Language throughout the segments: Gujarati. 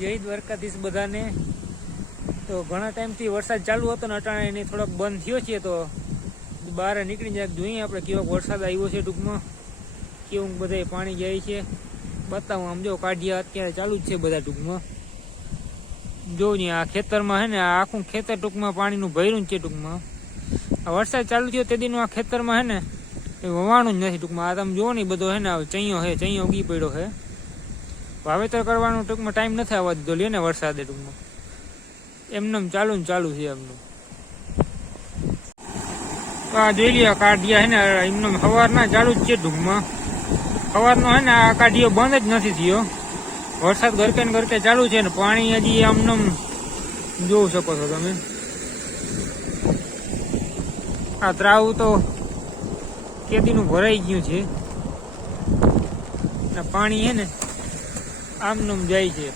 જય દ્વારકાધીશ બધાને। તો ઘણા ટાઈમથી વરસાદ ચાલુ હતો ને અટાણે એને થોડોક બંધ થયો છે, તો બહાર નીકળી જાય જોઈએ આપણે કેવો વરસાદ આવ્યો છે, ટૂંકમાં કેવું બધા પાણી જાય છે બતાવું। આમ જો કાઢિયા અત્યારે ચાલુ જ છે બધા, ટૂંકમાં જો ને આ ખેતરમાં હે ને આ આખું ખેતર ટૂંકમાં પાણીનું ભર્યું જ છે। ટૂંકમાં આ વરસાદ ચાલુ થયો તે દીનું આ ખેતરમાં હે ને એ વવાણું જ નથી ટૂંકમાં। આ તમે જુઓ ને બધો હે ને ચૈયો હે, ચૈયો ઉગી પડ્યો હે, વાવેતર કરવાનું ટૂંકમાં ટાઈમ નથી આવવા દીધો લે ને વરસાદે, ટૂંકમાં એમને ચાલુ ને ચાલુ છે એમનું। તો આ જોઈ લ્યો કાઢિયા હે ને એમને સવારના ચાલુ જ છે ટૂંકમાં। સવારનો હે ને આ કાઢિયો બંધ જ નથી થયો, વરસાદ ગરકે ને ગરકે ચાલુ છે ને પાણી હજી આમને જોઈ શકો છો તમે। આ ત્રાવું તો કેદીનું ભરાઈ ગયું છે ને પાણી હે ને આમનું જાય છે।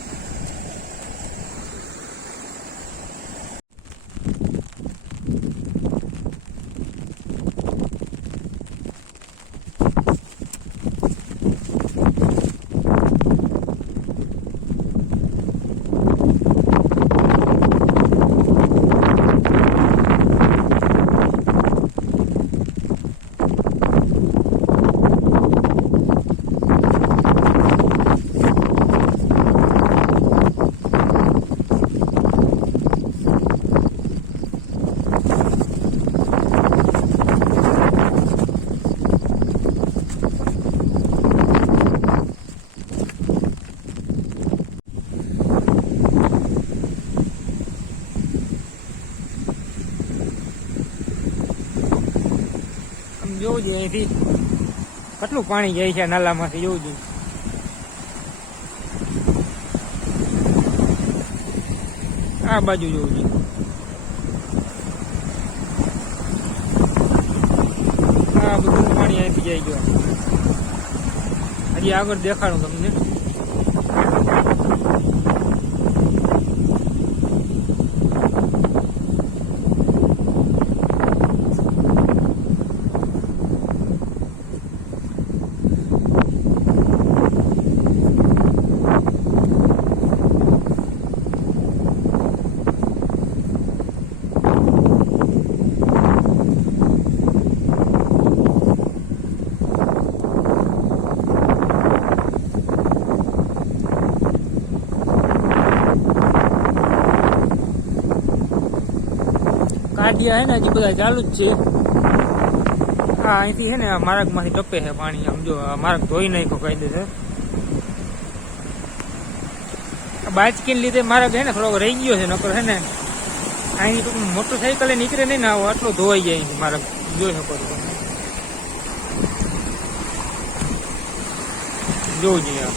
જોવું જોઈએ અહીંથી કેટલું પાણી જાય છે નાલામાંથી, જોવું જોઈએ। આ બાજુ જોવું જોઈએ, આ બધું પાણી અહીંથી જાય ગયો। હજી આગળ દેખાડું તમને। કાઢિયા હે ને હજી બધા ચાલુ જ છે। હા અહીંથી હે ને માર્ગ માંથી ટપે છે પાણી, આમ જો માર્ગ ધોઈ નાખ્યો કાયદેસર। બાચકી લીધે માર્ગ હે ને થોડોક રહી ગયો છે, નકર હે ને અહીંથી ટૂંક મોટરસાઇકલ નીકળે નહીં ને આટલો ધોવાઈ જાય અહીંથી માર્ગ, જોઈ શકો છો તમે, જોવું જોઈએ।